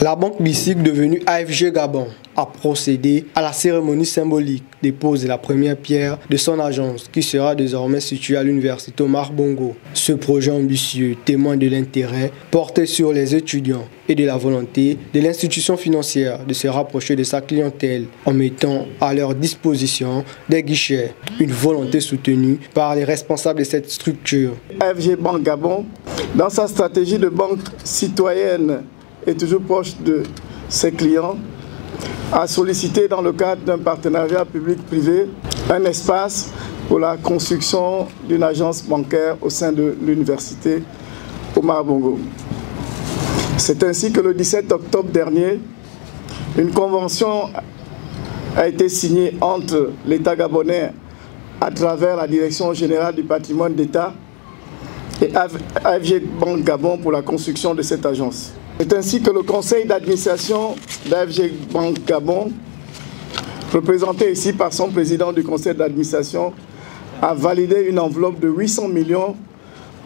La banque bicycle devenue AFG Gabon a procédé à la cérémonie symbolique de pose de la première pierre de son agence qui sera désormais située à l'université Omar Bongo. Ce projet ambitieux témoigne de l'intérêt porté sur les étudiants et de la volonté de l'institution financière de se rapprocher de sa clientèle en mettant à leur disposition des guichets, une volonté soutenue par les responsables de cette structure. AFG Banque Gabon, dans sa stratégie de banque citoyenne et toujours proche de ses clients, a sollicité dans le cadre d'un partenariat public-privé un espace pour la construction d'une agence bancaire au sein de l'université Omar Bongo. C'est ainsi que le 17 octobre dernier, une convention a été signée entre l'État gabonais à travers la Direction générale du patrimoine d'État et AFG Banque Gabon pour la construction de cette agence. C'est ainsi que le conseil d'administration d'AFG Banque Gabon, représenté ici par son président du conseil d'administration, a validé une enveloppe de 800 millions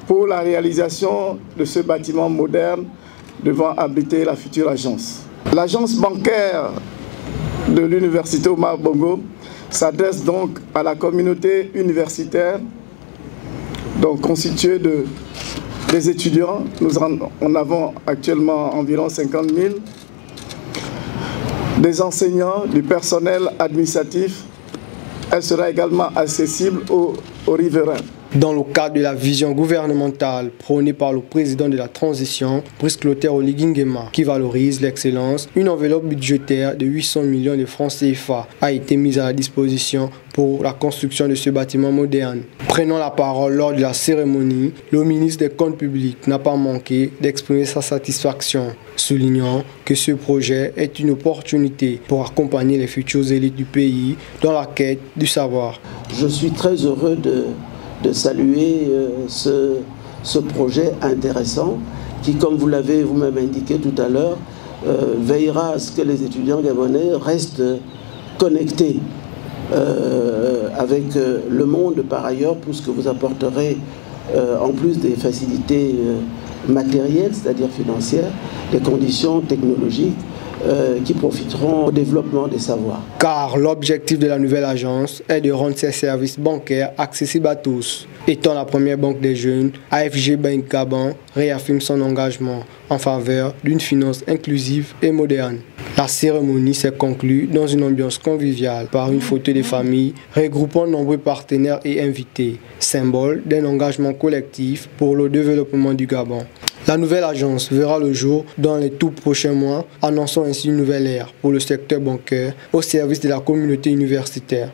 pour la réalisation de ce bâtiment moderne devant abriter la future agence. L'agence bancaire de l'université Omar Bongo s'adresse donc à la communauté universitaire, donc constituée des étudiants. Nous en avons actuellement environ 50 000, des enseignants, du personnel administratif. Elle sera également accessible aux riverains. Dans le cadre de la vision gouvernementale prônée par le président de la transition, Brice Clotaire Oligui Nguema, qui valorise l'excellence, une enveloppe budgétaire de 800 millions de francs CFA a été mise à la disposition pour la construction de ce bâtiment moderne. Prenant la parole lors de la cérémonie, le ministre des Comptes publics n'a pas manqué d'exprimer sa satisfaction, soulignant que ce projet est une opportunité pour accompagner les futures élites du pays dans la quête du savoir. Je suis très heureux de saluer ce projet intéressant qui, comme vous l'avez vous-même indiqué tout à l'heure, veillera à ce que les étudiants gabonais restent connectés avec le monde par ailleurs, puisque vous apporterez, en plus des facilités matérielles, c'est-à-dire financières, des conditions technologiques qui profiteront au développement des savoirs. Car l'objectif de la nouvelle agence est de rendre ses services bancaires accessibles à tous. Étant la première banque des jeunes, AFG Banque Gabon réaffirme son engagement en faveur d'une finance inclusive et moderne. La cérémonie s'est conclue dans une ambiance conviviale par une photo des familles regroupant nombreux partenaires et invités, symbole d'un engagement collectif pour le développement du Gabon. La nouvelle agence verra le jour dans les tout prochains mois, annonçant ainsi une nouvelle ère pour le secteur bancaire au service de la communauté universitaire.